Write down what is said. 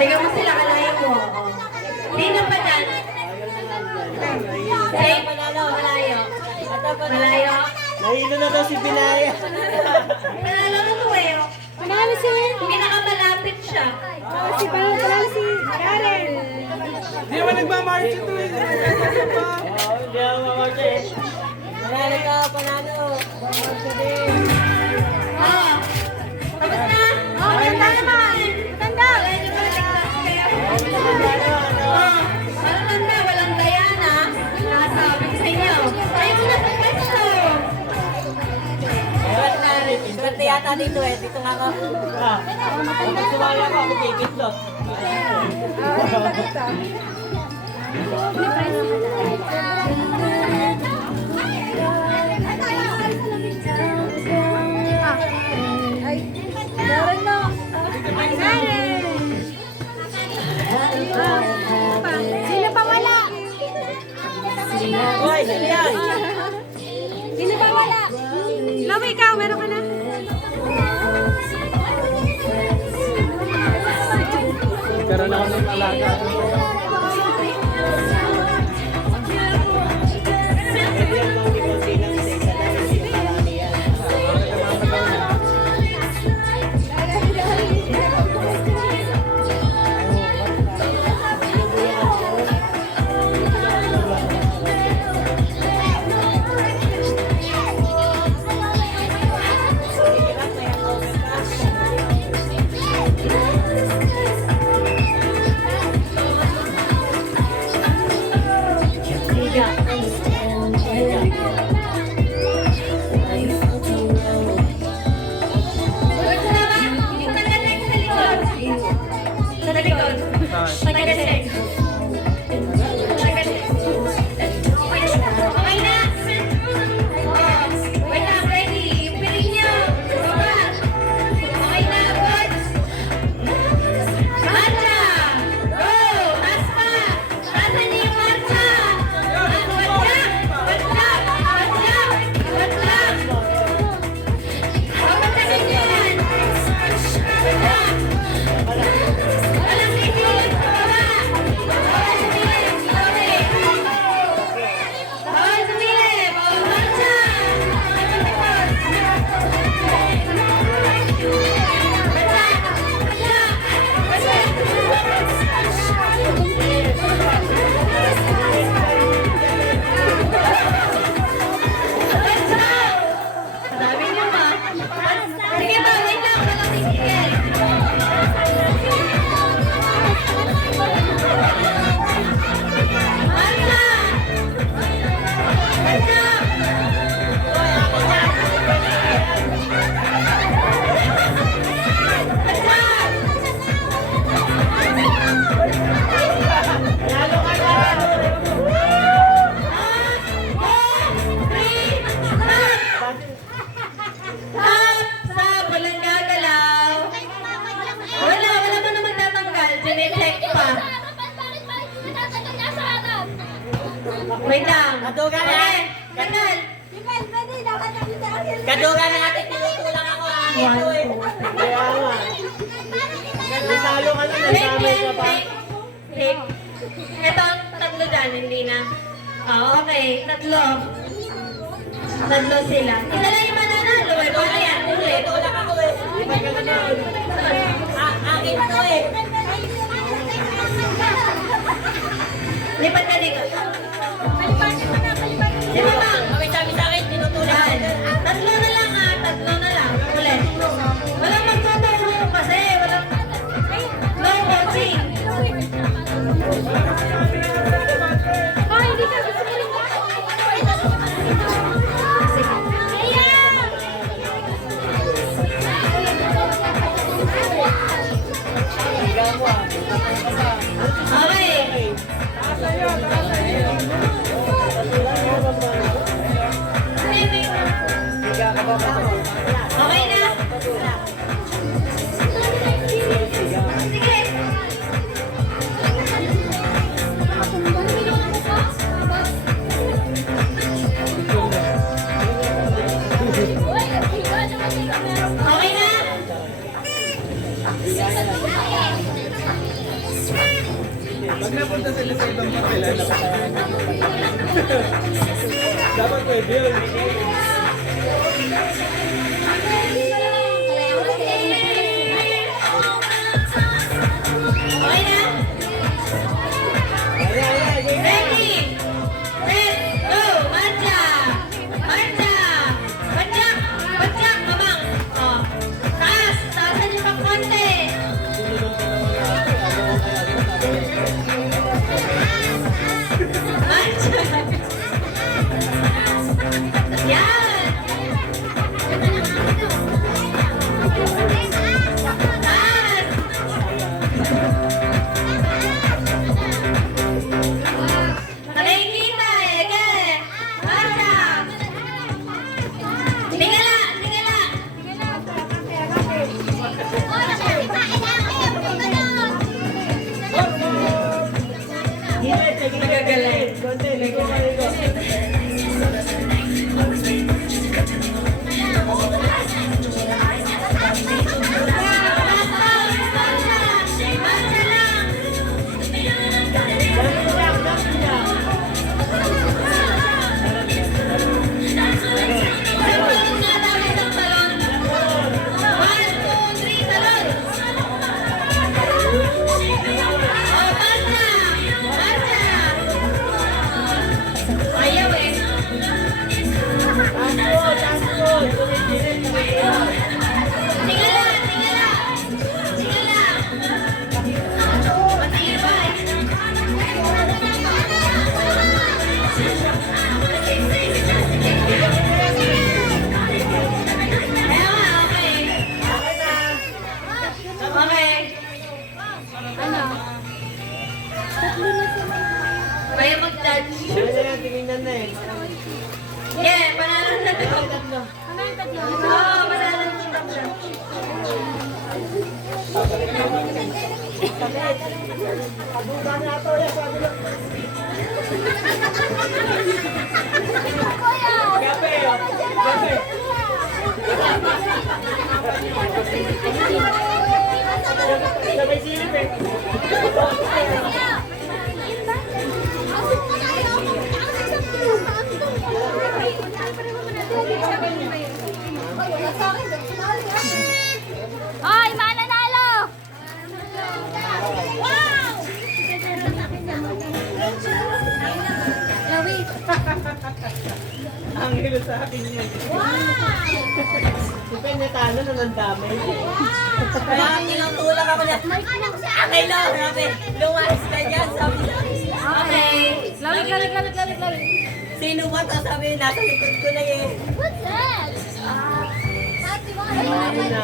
Tingnan mo sila, kalayo mo. Sino pa dyan? Safe? Malayo. Malayo? Nahilo na daw si Binaya. Panalo na to eh. Panalo si Pinakamalapit siya. Panalo si Karen. Hindi naman nagmamarch ito eh. Hindi naman mamarch eh. Panalo ka, panalo. Mamarch din. Oh. Tapos na? Oh, tanda naman. Tanda. Ano tanda? Walang Diana. Nasabi ko sa inyo. Tayo muna sa pwesto. Swerte yata dito eh. Dito nga ako. Pag sumali ako, ako bigitlot. Meron na. Sino pa wala? Hoy, sino yan? Sino pa wala? Lawi, ikaw, meron ka na? Karoon ako ng alaga. Sa likod. Taga-check. Okay na. Oh, wait na, ready. Piling niyo. Baba. Okay na, good. Marcha. Go. Taas pa. Taasan niyo yung marcha. Wag lang. Papatayin niyo yan. Walang titigil. Baba. Bawal sumilip. Bawal sumilip. Bawal marcha. Sabi niyo ba? Sige ba, wait lang. Walang titigil. Marcha! Marcha! Stop! Walang gagalaw. Wala pa naman tatanggal. Dinecheck pa. Wait lang. Kadugan na. Okay, tagal. Kadugan na natin. Tinutulak ako ah. Ito eh. Kaya nga. Natalo ka na, nasamay ka pa. Fake. Ito, tatlo dyan, hindi na. Oh, okay, tatlo. Tatlo sila. Isa lang yung mananalo eh. Paano yan? Ulit. Tinutulak ako eh. Akin to eh. Lipat ka dito. Lima bang? Sabi sa akin, tinutulak Yan. ako. Tatlo na lang ah. Tatlo na lang. Ulit. Walang magtuturo kasi. Walang... No coaching. Oh, hindi ka gusto mo rin ba? Okay. Dapat pwede yun. Okay na? Ready? Set, go! Marcha! Marcha! Badyak! Badyak, mamang! Oh. Taas! Taasan niyo pang konti! Marcha! Yan! Taas! Nakikita eh, okay. Marcha! Tingala! Tingala! Gilid, sige, gagaling. Konti, ligo ka, ligo. Marcha lang! Talon na dapat ang talon. 1, 2, 3, talon! Oh, marcha! Marcha! Ayaw eh. Tingala! Tingala! Tingala! Matibay! Kaya nga, okay. Okay. Ano? Kayo mag-judge. Ano yan, tingnan na eh. Yeah, panalo na to. Ano yung tatlo? Oo, panalo na si Tatlo. Gabi, oh. Gabi. Sabay silip eh. Hoy, mananalo! Wow! Lawit. Ang hilo sa akin yun. Si Pen natalo na ng damay. Kaya tinutulak ako na. Okay lang, sabi. Lumayas ka dyan, sabi niya. Okay. Lawit, lawit, lawit, lawit, lawit. Sino ba ito? Sabi, nasa likod ko na eh. What's that? Ayun na.